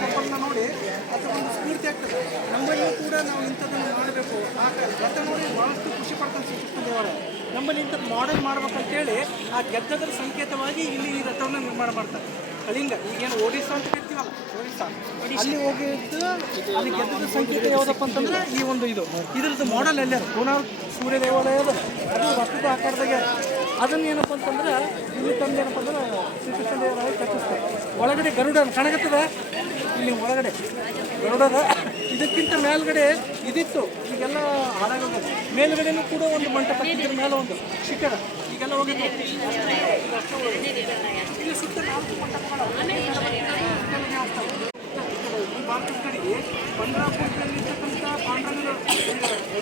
Temple ನೋಡಿ ಒಂದು ಆಗ್ತದೆ ಕೂಡ ನಾವು ಇಂಥದ್ದನ್ನು ಮಾಡಬೇಕು ಆ ರಥ ನೋಡಿ ಭಾಳಷ್ಟು ನಮ್ಮಲ್ಲಿ ಇಂಥದ್ದು ಮಾಡೆಲ್ ಮಾಡ್ಬೇಕಂತೇಳಿ ಆ ಗೆದ್ದದರ ಸಂಕೇತವಾಗಿ ಇಲ್ಲಿ ಈ ರಥವನ್ನು ನಿರ್ಮಾಣ ಮಾಡ್ತಾರೆ ಕಳಿಂಗ ಈಗೇನು ಒಡಿಸ್ಸಾ ಅಂತ ಹೇಳ್ತೀವಲ್ಲ ಒಡಿಸ್ಸಾ ಅಲ್ಲಿ ಹೋಗಿದ್ದು ಅಲ್ಲಿ ಗೆದ್ದದ ಸಂಕೇತ ಯಾವುದಪ್ಪ ಅಂತಂದ್ರೆ ಈ ಒಂದು ಇದು. ಇದ್ರದ್ದು ಮಾಡೆಲ್ ಎಲ್ಲ ಕೋನಾರ್ ಸೂರ್ಯ ದೇವಾಲಯದ ಅದು ವಸ್ತುತ ಆಕಾರದಾಗೆ. ಅದನ್ನ ಏನಪ್ಪ ಅಂತಂದ್ರೆ ಇಲ್ಲಿ ತಂದು ಏನಪ್ಪ ಅಂದ್ರೆ ಶ್ರೀಕೃಷ್ಣ ದೇವರಾಯ ಕಟ್ಟಿಸ್ತಾರೆ. ಒಳಗಡೆ ಗರುಡ ಕಾಣಕತ್ತದ. ಇಲ್ಲಿ ಒಳಗಡೆ ಗರುಡದ ಇದಕ್ಕಿಂತ ಮೇಲ್ಗಡೆ ಇದಿತ್ತು. ಈಗೆಲ್ಲ ಹಾಳಾಗೋದು ಮೇಲ್ಗಡೆನೂ ಕೂಡ ಒಂದು ಮಂಟಪ ಇದ್ರ ಮೇಲೆ ಒಂದು ಶಿಖರ. ಈಗೆಲ್ಲ ಹೋಗಿದ್ದು ಇಲ್ಲಿ ಸುತ್ತ ನಾಲ್ಕು ಭಾರತದ ಕಡೆಗೆ ಪಂಡ್ರಾಪುರದಲ್ಲಿರ್ತಕ್ಕಂಥ ಪಾಂಡವರ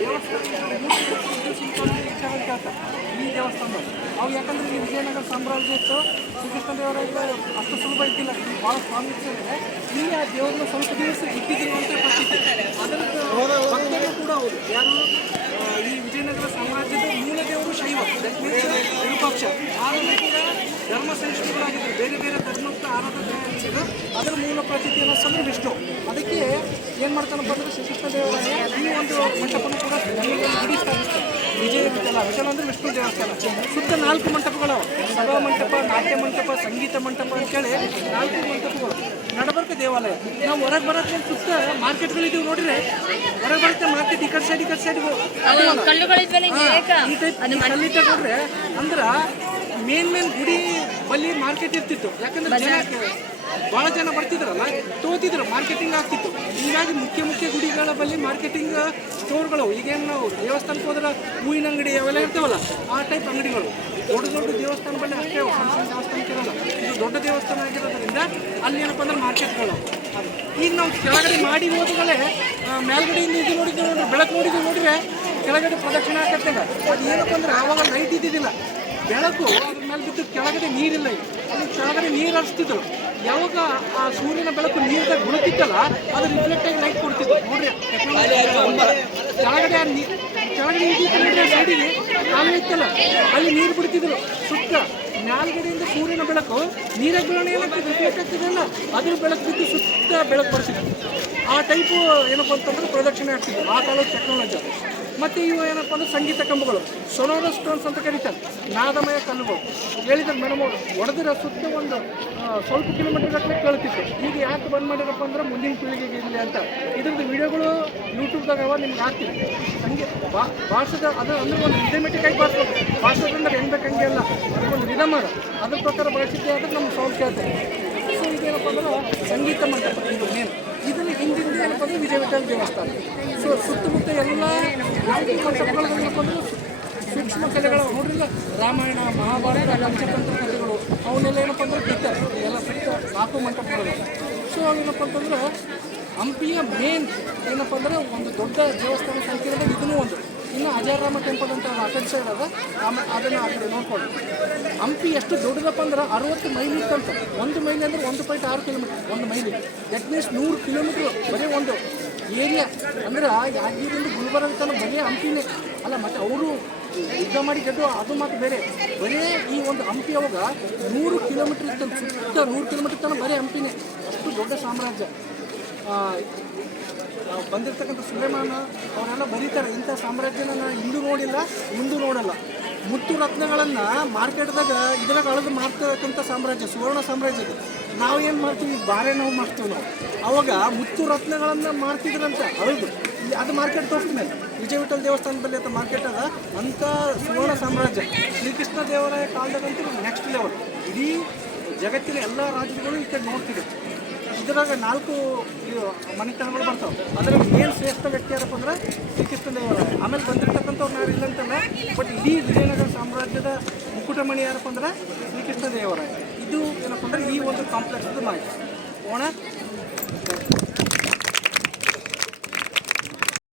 ದೇವಸ್ಥಾನ ಈ ದೇವಸ್ಥಾನ ಅವು ಯಾಕಂದ್ರೆ ಈ ವಿಜಯನಗರ ಸಾಮ್ರಾಜ್ಯ ಇತ್ತು ಶ್ರೀಕೃಷ್ಣ ದೇವರಾಯ ಅಷ್ಟು ಸುಲಭ ಇದ್ದಿಲ್ಲ ಭಾಳ ಸ್ವಾಮಿ ಇಲ್ಲಿ ಆ ದೇವರನ್ನ ಸ್ವಲ್ಪ ದಿವಸ ಇಟ್ಟಿದ್ರು ಅಂತ ಭಕ್ತರು ಕೂಡ ಅವರು ಯಾರು ವಿಜಯನಗರ ಸಾಮ್ರಾಜ್ಯದ ಮೂಲ ದೇವರು ಶೈವ ವಿರೂಪಾಕ್ಷ ಧರ್ಮ ಸಹಿಷ್ಣುಗಳಾಗಿದ್ದರು ಬೇರೆ ಬೇರೆ ಧರ್ಮದ ಆರಾಧನೆ ಏನಿದೆ ಅದರ ಮೂಲ ಪ್ರತೀತಿ ಅನ್ನಿಸ್ತಂದ್ರೆ ವಿಷ್ಣು ಅದಕ್ಕೆ ಏನು ಮಾಡ್ತಾನಪ್ಪ ಅಂದ್ರೆ ಶ್ರೀಕೃಷ್ಣ ದೇವರಾಯ ಈ ಒಂದು ಮಂಟಪನ ಕೂಡ ಗುಡಿ ಸ್ಥಾಪಿಸ್ತಾರೆ. ವಿಜಯ ವಿಠಲ ವಿಠಲ ಅಂದರೆ ವಿಷ್ಣು ದೇವಸ್ಥಾನ. ಸುತ್ತ ನಾಲ್ಕು ಮಂಟಪಗಳು ಸಭಾ ಮಂಟಪ, ನಾಟ್ಯ ಮಂಟಪ, ಸಂಗೀತ ಮಂಟಪ ಅಂತೇಳಿ ನಾಲ್ಕು ಮಂಟಪಗಳು. ನಡಬರ್ಕ ದೇವಾಲಯ. ನಾವು ಹೊರಗೆ ಬರೋಕ್ಕೆ ಸುತ್ತ ಮಾರ್ಕೆಟ್ಗಳಿದ್ದೀವಿ ನೋಡ್ರಿ. ಹೊರಗೆ ಬರುತ್ತೆ ಮಾರ್ಕೆಟ್ ಈ ಕಡೆ ಸೈಡ್ ಈ ಕಡೆ ಸೈಡ್ ಈ ಟೈಪ್ ಅಲ್ಲಿ ತಗೊಂಡ್ರೆ ಅಂದ್ರೆ ಮೇನ್ ಮೇನ್ ಗುಡಿ ಬಲ್ಲಿ ಮಾರ್ಕೆಟ್ ಇರ್ತಿತ್ತು. ಯಾಕಂದ್ರೆ ಜನ ಭಾಳ ಜನ ಬರ್ತಿದ್ರಲ್ಲ ತೋತಿದ್ರು ಮಾರ್ಕೆಟಿಂಗ್ ಆಗ್ತಿತ್ತು. ಹೀಗಾಗಿ ಮುಖ್ಯ ಮುಖ್ಯ ಗುಡಿಗಳ ಬಲ್ಲಿ ಮಾರ್ಕೆಟಿಂಗ್ ಸ್ಟೋರ್ಗಳು. ಈಗೇನು ನಾವು ದೇವಸ್ಥಾನಕ್ಕೆ ಹೋದ್ರೆ ಹೂವಿನ ಅಂಗಡಿ ಅವೆಲ್ಲ ಇರ್ತಾವಲ್ಲ ಆ ಟೈಪ್ ಅಂಗಡಿಗಳು. ದೊಡ್ಡ ದೊಡ್ಡ ದೇವಸ್ಥಾನ ಬಲ್ಲಿ ಅಷ್ಟೇ ದೇವಸ್ಥಾನಕ್ಕೆ ಇರಲ್ಲ ಇದು ದೊಡ್ಡ ದೇವಸ್ಥಾನ ಆಗಿರೋದ್ರಿಂದ ಅಲ್ಲಿ ಏನಪ್ಪ ಅಂದ್ರೆ ಮಾರ್ಕೆಟ್ಗಳು. ಈಗ ನಾವು ಕೆಳಗಡೆ ಮಾಡಿ ಹೋದ್ಗಳೇ ಮೇಲ್ಗಡೆಯಿಂದ ಇದು ನೋಡಿದ್ವಿ ನೋಡ್ರಿ ಬೆಳಕು ನೋಡಿದ್ವಿ ನೋಡಿದ್ರೆ ಕೆಳಗಡೆ ಪ್ರದಕ್ಷಿಣೆ ಹಾಕತ್ತೇವೆ ಅದು ಏನಪ್ಪ ಅಂದ್ರೆ ಆವಾಗ ಲೈಟ್ ಇದ್ದಿದ್ದಿಲ್ಲ. ಬೆಳಕು ಅದ್ರ ಮೇಲೆ ಬಿದ್ದು ಕೆಳಗಡೆ ನೀರಿಲ್ಲ ಈಗ. ಅಲ್ಲಿ ಕೆಳಗಡೆ ನೀರು ಹರಿಸ್ತಿದ್ರು ಯಾವಾಗ ಆ ಸೂರ್ಯನ ಬೆಳಕು ನೀರಿಗೆ ಗುಣತಿತ್ತಲ್ಲ ಅದು ರಿಫ್ಲೆಕ್ಟ್ ಆಗಿ ಲೈಟ್ ಕೊಡ್ತಿತ್ತು. ನೋಡ್ರಿ ಕೆಳಗಡೆ ಕೆಳಗಡೆ ಇದ್ದಿತ್ತು ಸೈಡಿಗೆ ಅಲ್ಲಿ ಇತ್ತಲ್ಲ, ಅಲ್ಲಿ ನೀರು ಬಿಡ್ತಿದ್ರು. ಸುತ್ತ ಮ್ಯಾಲ್ಗಡೆಯಿಂದ ಸೂರ್ಯನ ಬೆಳಕು ನೀರಾಗ ಬೆಳವಣಿಗೆ ಏನಕ್ಕೆ ರಿಫ್ಲೆಕ್ಟ್ ಅದ್ರ ಬೆಳಕು ಬಿದ್ದು ಸುತ್ತ ಬೆಳಕು ಬರ್ತಿತ್ತು. ಆ ಟೈಪು ಏನಪ್ಪ ಅಂತಂದ್ರೆ ಪ್ರದಕ್ಷಿಣೆ ಆಗ್ತಿತ್ತು. ಆ ಕಾಲದ ಟೆಕ್ನಾಲಜಿ ಮತ್ತು ಇವು ಏನಪ್ಪ ಅಂದ್ರೆ ಸಂಗೀತ ಕಂಬಗಳು. ಸೊನೋರ ಸ್ಟೋನ್ಸ್ ಅಂತ ಕರೀತಾರೆ. ನಾದಮಯ ಕಲ್ಲುಗಳು. ಹೇಳಿದ್ರೆ ಮೇಡಮ್ ಅವರು ಸುತ್ತ ಒಂದು ಸ್ವಲ್ಪ ಕಿಲೋಮೀಟರ್ ಗಟ್ಟಲೆ ಕೇಳ್ತಿತ್ತು ಈಗ ಯಾಕೆ ಬಂದ್ ಮಾಡಿರಪ್ಪ ಅಂದ್ರೆ ಮುಂದಿನ ಪೀಳಿಗೆಗೆ ಇರಲಿ ಅಂತ. ಇದ್ರದ್ದು ವಿಡಿಯೋಗಳು ಯೂಟ್ಯೂಬ್ದಾಗ ಅವ ನಿಮ್ಗೆ ಹಾಕ್ತೀವಿ ಹಂಗೆ ಬಾ ಭಾಷದ ಅದು ಅಂದ್ರೆ ಒಂದು ರಿದಮೆಟಿಕ್ ಆಗಿ ಭಾಷೆ ಭಾಷೆದ್ರೆ ಹೆಂಗೆ ಬೇಕು ಹಂಗೆ ಅಲ್ಲ ಒಂದು ವಿಧಮಾನ ಅದ. ಅದ್ರ ಪ್ರಕಾರ ಭಾಷೆ ಆದ್ರೆ ನಮ್ಮ ಸೌಂಡ್ ಕೇಳ್ತೇವೆ ಸೊ ಇದೇನಪ್ಪ ಅಂದ್ರೆ ಸಂಗೀತ ಮಂಟಪ ಇದು ಮೇನ್ ಇದನ್ನು ಹಿಂದಿಂದೇ ಏನಪ್ಪ ಅಂದ್ರೆ ವಿಜಯ ವಿಠಲ ದೇವಸ್ಥಾನ. ಸೊ ಸುತ್ತಮುತ್ತ ಎಲ್ಲ ಮಂಟಪಗಳು ಏನಪ್ಪ ಅಂದ್ರೆ ಸೂಕ್ಷ್ಮ ಕಲೆಗಳು ನೋಡ್ರಿಲ್ಲ ರಾಮಾಯಣ, ಮಹಾಭಾರತ ಪಂಚತಂತ್ರ ಕಲೆಗಳು ಅವನ್ನೆಲ್ಲ ಏನಪ್ಪ ಅಂದ್ರೆ ಬಿಡ್ತಾರೆ ಎಲ್ಲ ಸುತ್ತ ನಾಲ್ಕು ಮಂಟಪಗಳು. ಸೊ ಏನಪ್ಪ ಅಂತಂದ್ರೆ ಹಂಪಿಯ ಮೇನ್ ಏನಪ್ಪ ಅಂದ್ರೆ ಒಂದು ದೊಡ್ಡ ದೇವಸ್ಥಾನ ಸಂಕೀರ್ಣ ಇದನ್ನೂ ಒಂದು. ಇನ್ನು ಅಜಯರಾಮ ಟೆಂಪಲ್ ಅಂತ ಒಂದು ಕಡೆ ಸೈಡ್ ಅದ ಆಮೇಲೆ ಅದನ್ನು ಆ ಕಡೆ ನೋಡ್ಕೊಳ್ಳಿ. ಹಂಪಿ ಎಷ್ಟು ದೊಡ್ಡದಪ್ಪ ಅಂದ್ರೆ ಅರವತ್ತು ಮೈಲ್ ಇತ್ತಂತ ಒಂದು ಮೈಲ್ ಅಂದ್ರೆ ಒಂದು ಪಾಯಿಂಟ್ ಆರು ಕಿಲೋಮೀಟರ್ ಒಂದು ಮೈಲಿ ಮೀನ್ಸ್ ನೂರು ಕಿಲೋಮೀಟ್ರ್ ಬರೀ ಒಂದು ಏರಿಯಾ ಅಂದ್ರೆ ಯಾದಗಿರಿಂದ ಗುಲ್ಬರ್ಗ ತನಕ ಬರೀ ಹಂಪಿನೇ. ಅಲ್ಲ, ಮತ್ತು ಅವರು ಯುದ್ಧ ಮಾಡಿ ಗೆದ್ದು ಅದು ಮಾತ್ರ ಬೇರೆ. ಬರೀ ಈ ಒಂದು ಹಂಪಿ ಅವಾಗ ನೂರು ಕಿಲೋಮೀಟರ್ ಇತ್ತು ಸುತ್ತ ನೂರು ಕಿಲೋಮೀಟರ್ ತನಕ ಬರೀ ಹಂಪಿನೇ. ಅಷ್ಟು ದೊಡ್ಡ ಸಾಮ್ರಾಜ್ಯ. ಬಂದಿರ್ತಕ್ಕಂಥ ಸುಲೇಮಾನ ಅವರೆಲ್ಲ ಬರೀತಾರೆ. ಇಂಥ ಸಾಮ್ರಾಜ್ಯನ ನಾನು ಇಂದು ನೋಡಿಲ್ಲ, ಮುಂದೂ ನೋಡಲ್ಲ. ಮುತ್ತು ರತ್ನಗಳನ್ನು ಮಾರ್ಕೆಟ್ದಾಗ ಇದ್ರಾಗ ಅಳದು ಮಾರ್ತಕ್ಕಂಥ ಸಾಮ್ರಾಜ್ಯ, ಸುವರ್ಣ ಸಾಮ್ರಾಜ್ಯ ಇದು. ನಾವು ಏನು ಮಾಡ್ತೀವಿ? ನಾವು ಮಾಡ್ತೀವಿ ನಾವು. ಅವಾಗ ಮುತ್ತು ರತ್ನಗಳನ್ನು ಮಾರ್ತಿದ್ರಂತೆ ಅಳದು. ಅದು ಮಾರ್ಕೆಟ್ ತೋರಿಸ್ತೀನಿ ವಿಜಯ ವಿಠಲ ದೇವಸ್ಥಾನ ಬಳಿ ಅಂತ ಮಾರ್ಕೆಟ್ ಅದ. ಅಂಥ ಸುವರ್ಣ ಸಾಮ್ರಾಜ್ಯ. ಶ್ರೀಕೃಷ್ಣ ದೇವರಾಯ ಕಾಲದಾಗಂತೂ ನೆಕ್ಸ್ಟ್ ಲೆವೆಲ್ ಇಡೀ ಜಗತ್ತಿನ ಎಲ್ಲ ರಾಜ್ಯಗಳು ಈ ಕಡೆ ನೋಡ್ತಿದೆ. ಇದ್ರಾಗ ನಾಲ್ಕು ಮನೆತನಗಳು ಬರ್ತಾವೆ. ಅದರ ಮೇನ್ ಶ್ರೇಷ್ಠ ವ್ಯಕ್ತಿ ಯಾರಪ್ಪ ಅಂದ್ರೆ ಶ್ರೀಕೃಷ್ಣ ದೇವರಾಯ ಆಮೇಲೆ ಬಂದಿರತಕ್ಕಂಥವ್ರು ಯಾರು ಇಲ್ಲ ಅಂತಲ್ಲ ಬಟ್ ಇಡೀ ವಿಜಯನಗರ ಸಾಮ್ರಾಜ್ಯದ ಮುಕುಟಮಣಿ ಯಾರಪ್ಪ ಅಂದ್ರೆ ಶ್ರೀಕೃಷ್ಣ ದೇವರ. ಇದು ಏನಪ್ಪ ಅಂದ್ರೆ ಈ ಒಂದು ಕಾಂಪ್ಲೆಕ್ಸ್ ಮಾಹಿತಿ. ಓಣ?